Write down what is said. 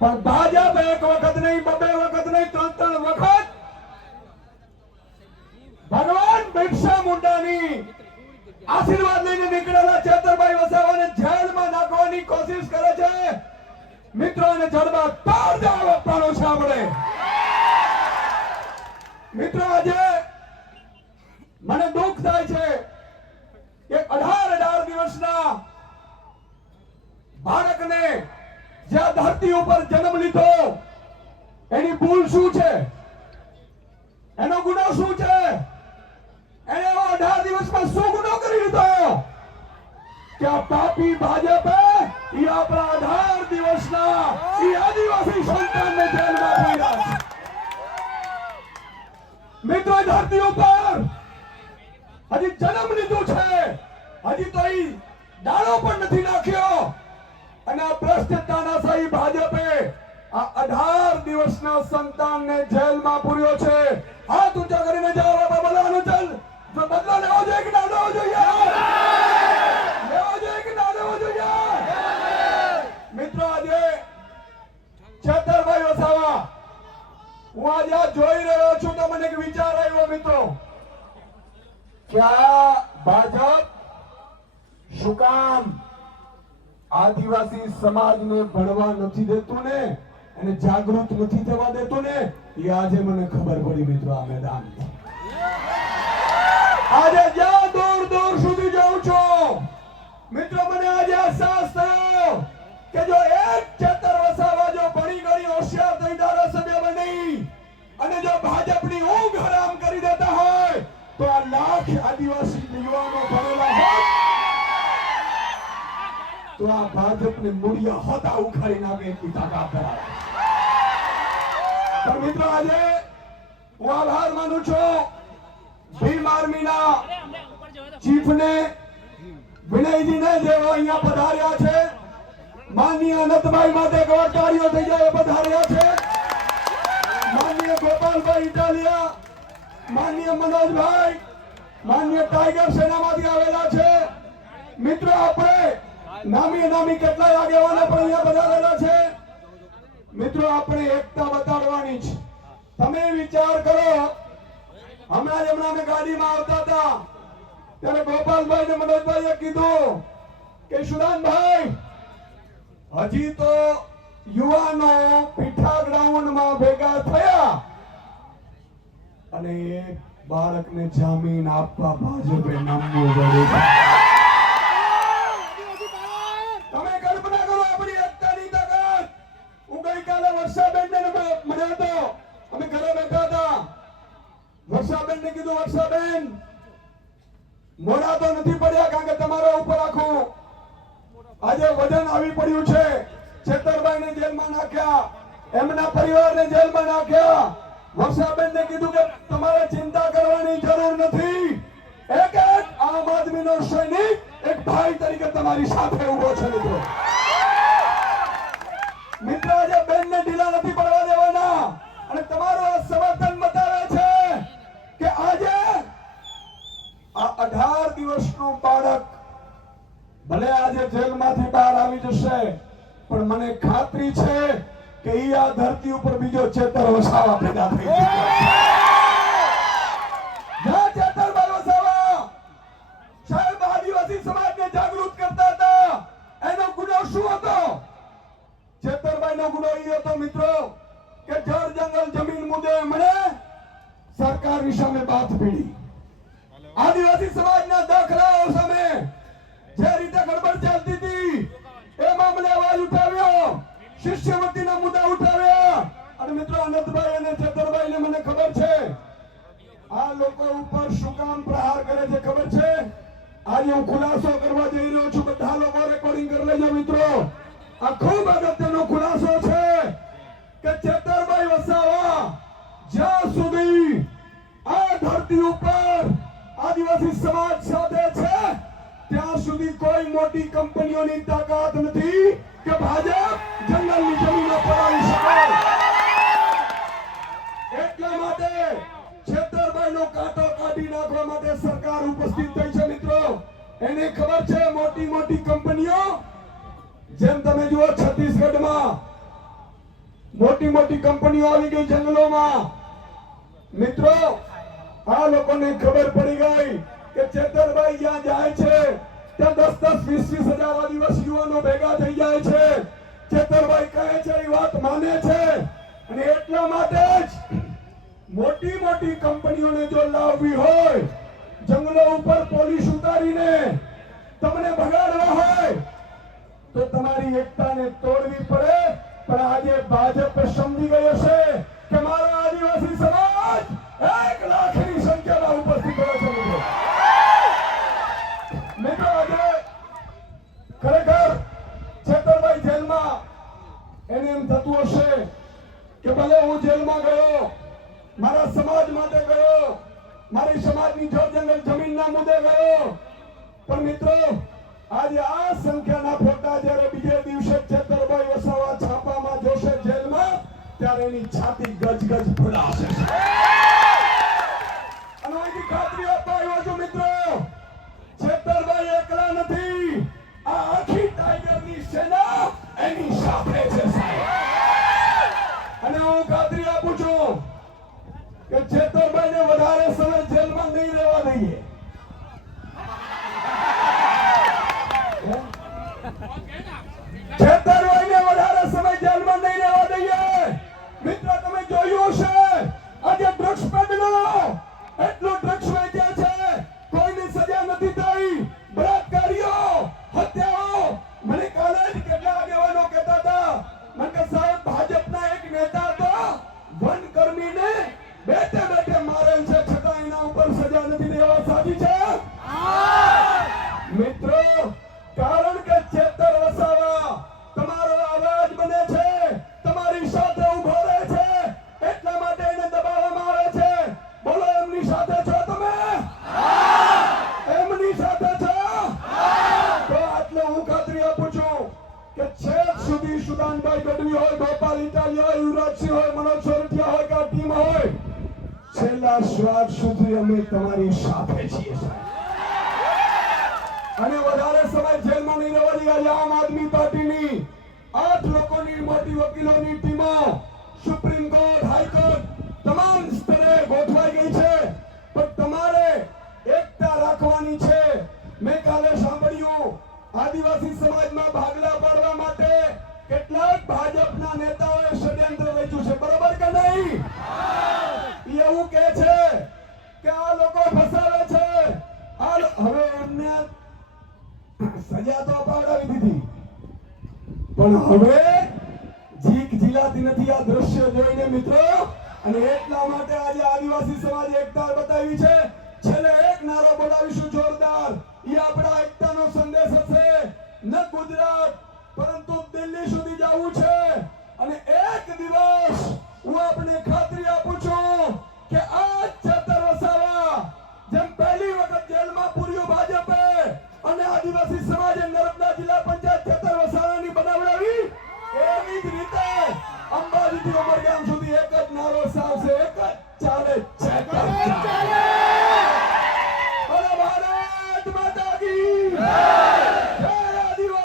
પણ ભાજપ એક વખત નહીં, બે વખત નહીં, ત્રણ વખત ભગવાન બિરસા મુંડાની આશીર્વાદ લઈને નીકળેલા ચેતરભાઈ વસાવાને જેલમાં નાખવાની કોશિશ કરે છે મિત્રો. અને જડબા તાર જવાબ આપવાનો છે આપણે મિત્રો. આજે મને દુઃખ થાય છે કે 18 દિવસના બાળકને જે ધરતી ઉપર જન્મ લીધો એની ભૂલ શું છે, એનો ગુનો શું છે, એને 18 દિવસમાં શું ગુનો કરી લીધો કે આ પાપી ભાજપે એ આપણા 18 દિવસના એ આદિવાસી સંતાનને જેલમાં પૂર્યા છે મિત્રો. ધરતી ઉપર હજી જન્મ લીધું છે, હજી તો એ દાડો પણ નથી નાખ્યો અને આ ભ્રષ્ટ તાનાશાહી ભાજપે આ 18 દિવસના સંતાનને જેલમાં પૂર્યો છે. હાથ ઊંચા કરીને જવાબ આપો બોલાનો ચલ. જો બદલો લેવો જોઈએ કે ના લેવો જોઈએ? લેવો જોઈએ કે ના લેવો જોઈએ? મિત્રો આજે ચેતરભાઈ વસાવા હું આજે આ જોઈ રહ્યો છું તો મને એક વિચાર આવ્યો મિત્રો કે આ ભાજપ શું કામ આદિવાસી સમાજને ભણવા નથી દેતું ને અને જાગૃત નથી થવા દેતું ને એ આજે મને ખબર પડી મિત્રો. આ મેદાન આજે જ્યાં દૂર દૂર સુધી જાઉં છું મિત્રો મને આજે અહેસાસ થયો કે જો એક ચેતર વસાવા જો ભણી ગણી હોશિયાર થઈ ધારાસભ્ય બની અને જો ભાજપની ઊંઘ હરામ કરી દેતા હોય તો આ લાખ આદિવાસી યુવાનો ભણેલા હોત તો આ ભાજપને મૂળિયા હોતા ઉખાડી નાખે એટલી તાકાત ધરાવે. પણ મિત્રો આજે હું આભાર માનું છું ભીમ આર્મીના ચીફને વિનયજીને જેઓ અહીંયા પધાર્યા છે. માનનીય અનંતભાઈ માટે ગૌરવકારીઓ થઈ જાય પધાર્યા છે. માનનીય ગોપાલભાઈ ઇટાલિયા, માનનીય મનોજભાઈ, માનનીય ટાઈગર સેનામાંથી આવેલા છે મિત્રો. આપણે નામી કેટલાય આગેવાનો પણ અહીંયા પધારેલા છે મિત્રો. આપણે એકતા બતાડવાની છે. તમે વિચાર કરો, હમણાં અમે ગાડીમાં આવતા હતા ત્યારે ગોપાલભાઈ ને મનોજભાઈએ કીધું કે સુદાનભાઈ હજી તો યુવાનો પીઠા ગ્રાઉન્ડમાં ભેગા થયા અને એક બાળકને જામીન આપવા ભાજપે નામવું પડ્યું. તમે કલ્પના કરો આપણી એકતાની તાકાત. હું ગઈકાલે વર્ષાબેનને મળ્યો હતો, અમે ઘરે બેઠા હતા. વર્ષાબેનને કીધું વર્ષાબેન મોડા તો નથી પડ્યા કારણ કે તમારા ઉપર આખું આજે વજન આવી પડ્યું છે. ચેતરભાઈને જેલમાં નાખ્યા, એમના પરિવારને જેલમાં નાખ્યા. વર્ષાબેનને કીધું કે તમારે ચિંતા કરવાની જરૂર નથી. એક એક આમ આદમીનો સૈનિક એક ભાઈ તરીકે તમારી સાથે ઉભો છે મિત્રો. મિત્રો આજે બેનને ઢીલા નથી પડવા દેવાના અને તમારો સમર્થન બતાવે છે કે આજે આ 18 દિવસનું બાળક ભલે આજે જેલમાંથી બહાર આવી જશે પણ મને ખાતરી છે કે ઈ આ ધરતી ઉપર બીજો ચેતર વસાવા પેદા થઈ જશે. જ્યાં ચેતરભાઈ વસાવા સાહેબ આદિવાસી સમાજને જાગૃત કરતા હતા એનો ગુનો શું હતો? ચેતરભાઈનો ગુનો એ હતો મિત્રો કે જળ જંગલ જમીન મુદ્દે મને સરકારની સામે બાથ ભીડી. આદિવાસી સમાજના દાખલાઓ સામે જે રીતે ગડબડ ચાલતી હતી એ મામલે અવાજ ઉઠાવ્યો, શિષ્યવૃત્તિના મુદ્દા ઉઠાવ્યા. અને મિત્રો અનંતભાઈ અને ચેતરભાઈને મને ખબર છે આ લોકો ઉપર શું કામ પ્રહાર કરે છે ખબર છે? આજે હું ખુલાસો કરવા જઈ રહ્યો છું. બધા લોકો રેકોર્ડિંગ કરી લેજો મિત્રો. આ ખૂબ અગત્યનો ખુલાસો છે કે ચેતરભાઈ વસાવા જ્યાં સુધી આ ધરતી ઉપર આદિવાસી સમાજ સાથે છે ત્યાં સુધી કોઈ મોટી કંપનીઓની તાકાત નથી કે ભાજપ જંગલની જમીનો પડાવી શકે. એટલા માટે ચેતરભાઈનો કાંટો કાઢી નાખવા માટે સરકાર ઉપસ્થિત થઈ છે મિત્રો. એને ખબર છે મોટી મોટી કંપનીઓ જેમ તમે જુઓ છત્તીસગઢમાં મોટી મોટી કંપનીઓ આવી ગઈ જંગલોમાં. મિત્રો આ લોકોને ખબર પડી ગઈ કે ચેતરભાઈ જ્યાં જાય છે ત્યાં 10-10, 20-20 હજાર આદિવાસી યુવાનો ભેગા થઈ જાય છે. ચેતરભાઈ કહે છે એ વાત માને છે અને એટલા માટે જ મોટી મોટી કંપનીઓને જો લાવવી હોય, જંગલો ઉપર પોલીસ ઉતારીને તમને ભગાડવા હોય તો તમારી એકતાને તોડવી પડે. પણ આજે ભાજપ સમજી ગયો છે કે મારા આદિવાસી સમાજ 1 લાખની સંખ્યામાં ઉપસ્થિત હોય છે. મિત્રો આજે ખરેખર ચેતરભાઈ જેલમાં એને એમ થતું હશે કે ભલે હું જેલમાં ગયો, મારા સમાજ માટે ગયો, મારી સમાજની જળ જમીનના મુદ્દે ગયો, પણ મિત્રો આજે આ સંખ્યાના ફોટા જ્યારે બીજે દિવસે ચેતરભાઈ વસાવા છાપામાં જોશે જેલમાં, ત્યારે એની છાતી ગજગજ ફૂલાશે. અને અહીંથી ખાતરી આપવા આવ્યો છું મિત્રો, ચેતરભાઈ એકલા નથી, આ આખી ટાઈગરની સેના એની સાથે છે સાહેબ. અને હું ખાતરી આપું છું કે ચેતરભાઈને વધારે સમય જેલમાં નહીં રહેવા દઈએ. ચેતરભાઈને વધારે સમય જેલમાં નહીં રહેવા દઈએ. મિત્રો તમે જોયું હશે આજે ડ્રગ્સ પેડલરો એટલું ડ્રગ્સ વેચે છે, કોઈની સજા નથી થઈ. બળાત્કારીઓ, હત્યાઓ. મને કાલે જ કેટલા આગેવાનો કહેતા હતા, મને કે સાહેબ ભાજપના એક નેતા તો વનકર્મીને બેઠે બેઠે મારે છે, છતાં એના ઉપર સજા નથી દેવા. સાચી છે મિત્રો? કારણ કે ચેતર વસાવા તમારો અવાજ બને છે, તમારી સાથે ઉભો રહે છે, એટલા માટે એને દબાવવામાં આવે છે. બોલો એમની સાથે છો તમે? એમની સાથે છો? તો આટલે હું ખાતરી આપું છું કે છેક સુધી સુદાનભાઈ ગઢવી હોય, ગોપાલ ઇટાલિયા હોય, યુવરાજસિંહ હોય, મનોજ સોરઠિયા હોય કે આ ટીમ હોય, છેલ્લા શ્વાસ સુધી અમે તમારી સાથે છીએ સાહેબ. અને વધારે સમય જેલમાં નહીં રહેવા દઈએ. આમ આદમી પાર્ટીની 8 લોકોની મોટી વકીલોની ટીમો સુપ્રીમ કોર્ટ, હાઈકોર્ટ તમામ સ્તરે ગોઠવાઈ ગઈ છે. પણ તમારે એકતા રાખવાની છે. મેં કાલે સાંભળ્યું આદિવાસી સમાજમાં ભાગલા પાડવા માટે કેટલાક ભાજપના નેતાઓએ ષડયંત્ર રચ્યું છે. બરોબર કે નહીં? એવું કહે છે કે આ લોકો ફસાવે છે. હવે એમને સજા તો અપાવડાવી દીધી, પણ હવે જીક જીલાતી નથી આ દ્રશ્ય જોઈને મિત્રો. અને એટલા માટે આજે આદિવાસી સમાજ એકતા બતાવી છે. છેલ્લે એક નારો બોલાવીશું જોરદાર. એ આપણા એકતાનો સંદેશ હશે. ન ગુજરાત પરંતુ દિલ્હી સુધી જવું છે.